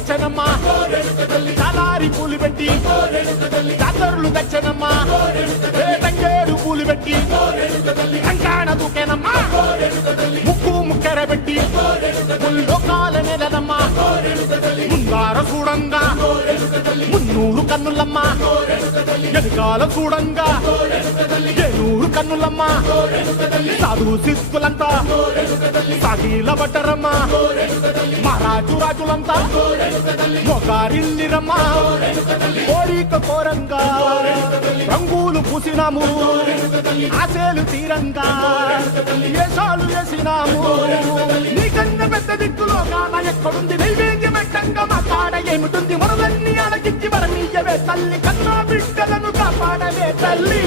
వచ్చనమ్మా చాలారి పూలు పెట్టి జాతరులు తెచ్చనమ్మా తంగేడు పూలు పెట్టి కంకాణ దూకేనమ్మా ముక్కు ముక్కెర పెట్టి ముల్లోకాల నెలనమ్మా ముందార చూడంగా మున్నూరు కన్నులమ్మా వెనుకాల చూడంగా ఏనూరు కన్నులమ్మా సాధు శిస్తులంతా సాగిల బట్టరమ్మా మహారాజు రాజులంతా మొగారిల్లిరమ్మా కోరిక కోరంగా రంగులు పూసినాము ఆశలు తీరంగా ఏషాలు వేసినాము నీకన్నా పెద్ద దిక్కులో కాన ఎక్కడుంది నైవేద్యం పెట్టంగా మా కాడ ఏమిటుంది మనలన్నీ అలకించి మరణీయవే తల్లి కన్నా బిడ్డలను కాపాడవే తల్లి